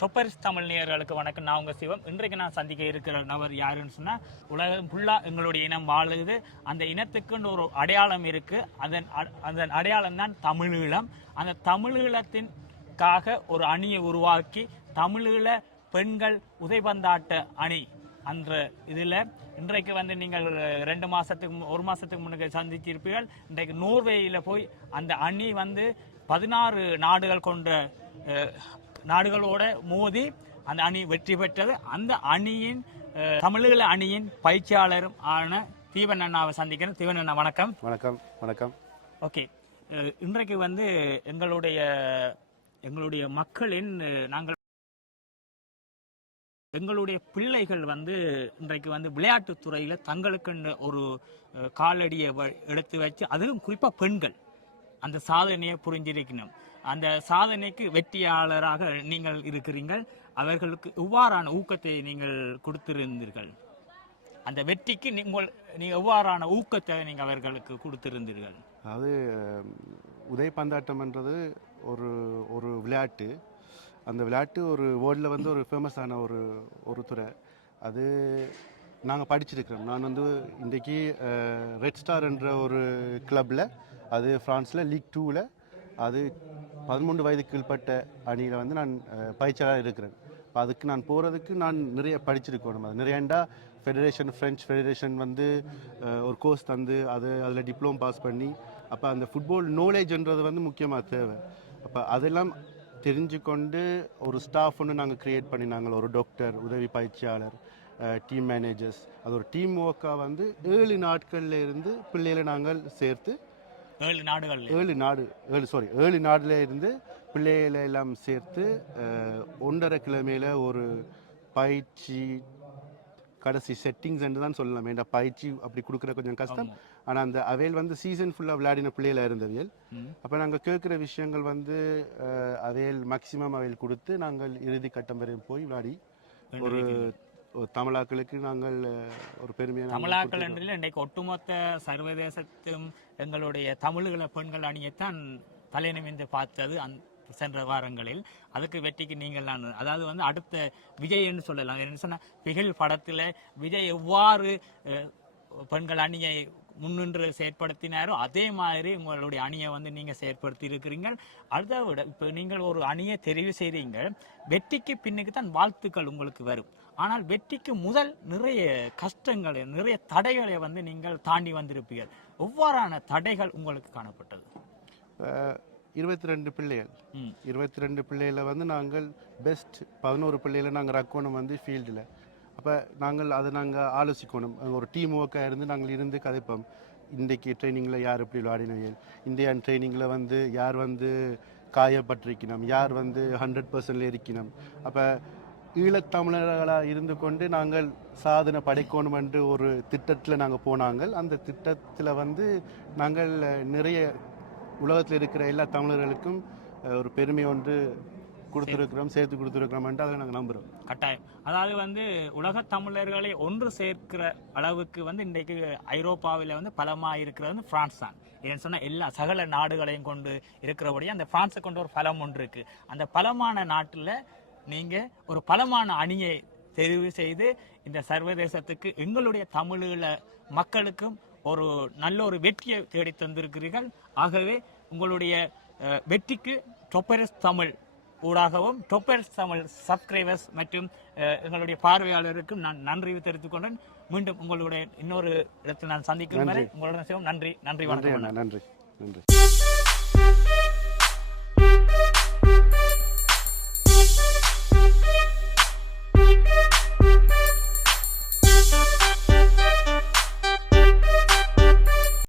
தொப்பரிஸ் தமிழ் நேயர்களுக்கு வணக்கம். நான் உங்கள் சிவம். இன்றைக்கு நான் சந்திக்க இருக்கிற நபர் யாருன்னு சொன்னால், உலகம் ஃபுல்லாக எங்களுடைய இனம் வாழுது. அந்த இனத்துக்குன்னு ஒரு அடையாளம் இருக்குது. அதன் அடையாளம் தான் தமிழீழம். அந்த தமிழீழத்திற்காக ஒரு அணியை உருவாக்கி தமிழீழ பெண்கள் உதைபந்தாட்ட அணி என்ற இதில் இன்றைக்கு நீங்கள் 1 மாதத்துக்கு முன்னுக்கு சந்திச்சிருப்பீர்கள். இன்றைக்கு நோர்வேயில் போய் அந்த அணி 16 நாடுகள் கொண்ட நாடுகளோட மோதி அந்த அணி வெற்றி பெற்றது. அந்த அணியின் தமிழீழ அணியின் பயிற்சியாளரும் ஆன தீவன் அண்ணாவை சந்திக்கிறேன். தீவன் அண்ணா வணக்கம். வணக்கம். வணக்கம். ஓகே, இன்றைக்கு எங்களுடைய மக்களின் எங்களுடைய பிள்ளைகள் இன்றைக்கு விளையாட்டுத் துறையில் தங்களுக்குன்னு ஒரு காலடியை எடுத்து வச்சு, அதுவும் குறிப்பாக பெண்கள் அந்த சாதனையை புரிஞ்சிருக்கணும். அந்த சாதனைக்கு வெற்றியாளராக நீங்கள் இருக்கிறீர்கள். அவர்களுக்கு எவ்வாறான ஊக்கத்தை நீங்கள் கொடுத்திருந்தீர்கள்? அந்த வெற்றிக்கு நீங்கள் எவ்வாறான ஊக்கத்தை நீங்கள் அவர்களுக்கு கொடுத்திருந்தீர்கள்? அதாவது உதைப்பந்தாட்டம்ன்றது ஒரு விளையாட்டு. அந்த விளையாட்டு ஒரு வேர்ல்டில் ஒரு ஃபேமஸான ஒரு துறை. அது நாங்கள் படிச்சிருக்கிறோம். நான் இன்றைக்கி ரெட் ஸ்டார் என்ற ஒரு கிளப்பில், அது ஃப்ரான்ஸில் லீக் 2ல், அது 13 வயதுக்கு கீழ்பட்ட அணியில் நான் பயிற்சியாளராக இருக்கிறேன். இப்போ அதுக்கு நான் போகிறதுக்கு நான் நிறைய படிச்சிருக்கணும். அது நிறையண்டா ஃபெடரேஷன், ஃப்ரெஞ்ச் ஃபெடரேஷன் ஒரு கோர்ஸ் தந்து அதில் டிப்ளோமா பாஸ் பண்ணி, அப்போ அந்த ஃபுட்பால் நாலேஜ்ன்றது முக்கியமாக தேவை. அப்போ அதெல்லாம் தெரிஞ்சு கொண்டு ஒரு ஸ்டாஃப் நாங்கள் க்ரியேட் பண்ணி, நாங்கள் ஒரு டாக்டர், உதவி பயிற்சியாளர், டீம் மேனேஜர்ஸ், அது ஒரு டீம் ஒர்க்காக 7 நாட்களில் இருந்து பிள்ளைகளை நாங்கள் சேர்த்து 7 நாடுல இருந்து பிள்ளைகளை எல்லாம் சேர்த்து 1.5 கிழமையில ஒரு பயிற்சி, கடைசி செட்டிங்ஸ் என்று தான் சொல்லலாம். ஏன்னா பயிற்சி அப்படி கொடுக்குற கொஞ்சம் கஷ்டம். ஆனால் அந்த அவையில் சீசன் ஃபுல்லாக விளையாடின பிள்ளைகளாக இருந்தது. அப்போ நாங்கள் கேட்குற விஷயங்கள் அவையில் மேக்சிமம் அவையில் கொடுத்து நாங்கள் இறுதி கட்டம் வரை போய் விளையாடி ஒரு தமிழாக்களுக்கு நாங்கள் ஒரு பெருமையான தமிழாக்கள் என்றில் இன்றைக்கு ஒட்டுமொத்த சர்வதேசத்தும் எங்களுடைய தமிழீழ பெண்கள் அணியைத்தான் தலைநிமிந்து பார்த்தது சென்ற வாரங்களில். அதுக்கு வெற்றிக்கு நீங்கள் அதாவது அடுத்த விஜய் என்று சொல்லலாம். என்ன சொன்ன பிகில் படத்தில் விஜய் எவ்வாறு பெண்கள் அணியை முன்னின்று செயற்படுத்தினாரோ அதே மாதிரி உங்களுடைய அணியை நீங்கள் செயற்படுத்தி இருக்கிறீங்க. அதை விட இப்போ நீங்கள் ஒரு அணியை தெரிவு செய்கிறீங்க. வெற்றிக்கு பின்னுக்கு தான் வாழ்த்துக்கள் உங்களுக்கு வரும். ஆனால் வெற்றிக்கு முதல் நிறைய கஷ்டங்களை, நிறைய தடைகளை நீங்கள் தாண்டி வந்திருப்பீர்கள். எவ்வாறான தடைகள் உங்களுக்கு காணப்பட்டது? 22 பிள்ளைகள், 22 பிள்ளைகளை நாங்கள் பெஸ்ட் 11 பிள்ளைகளை நாங்கள் ரக்கணும் ஃபீல்டில். அப்போ நாங்கள் ஆலோசிக்கணும். ஒரு டீம் ஒர்க்காக நாங்கள் கதைப்போம். இன்றைக்கு ட்ரைனிங்கில் யார் எப்படி விளையாடினீர்கள், இந்தியன் ட்ரைனிங்கில் யார் காயப்பட்டிருக்கணும், யார் 100% இருக்கணும். அப்போ ஈழத்தமிழர்களாக இருந்து கொண்டு நாங்கள் சாதனை படைக்கணும் என்று ஒரு திட்டத்தில் நாங்கள் போனாங்க. அந்த திட்டத்தில் நாங்கள் நிறைய உலகத்தில் இருக்கிற எல்லா தமிழர்களுக்கும் ஒரு பெருமை சேர்த்து கொடுத்துருக்கிறோம் என்று அதை நாங்கள் நம்புகிறோம். கட்டாயம். அதாவது உலக தமிழர்களை ஒன்று சேர்க்கிற அளவுக்கு இன்றைக்கு ஐரோப்பாவில் பலமாக இருக்கிறது பிரான்ஸ் தான். ஏன்னு சொன்னால் எல்லா சகல நாடுகளையும் கொண்டு இருக்கிறபடியே அந்த பிரான்ஸை கொண்டு ஒரு பலம் ஒன்று இருக்கு. அந்த பலமான நாட்டில் நீங்கள் ஒரு பலமான அணியை தெரிவு செய்து இந்த சர்வதேசத்துக்கு எங்களுடைய தமிழீழ மக்களுக்கும் ஒரு நல்ல ஒரு வெற்றியை தேடி தந்திருக்கிறீர்கள். ஆகவே உங்களுடைய வெற்றிக்கு தொப்பரிஸ் தமிழ் ஊடாகவும் தொப்பரிஸ் தமிழ் சப்ஸ்கிரைபர்ஸ் மற்றும் எங்களுடைய பார்வையாளருக்கும் நான் நன்றி தெரிவித்துக் கொண்டேன். மீண்டும் உங்களுடைய இன்னொரு இடத்தில் நான் சந்திக்கும் வரை உங்களுடன் நன்றி. நன்றி.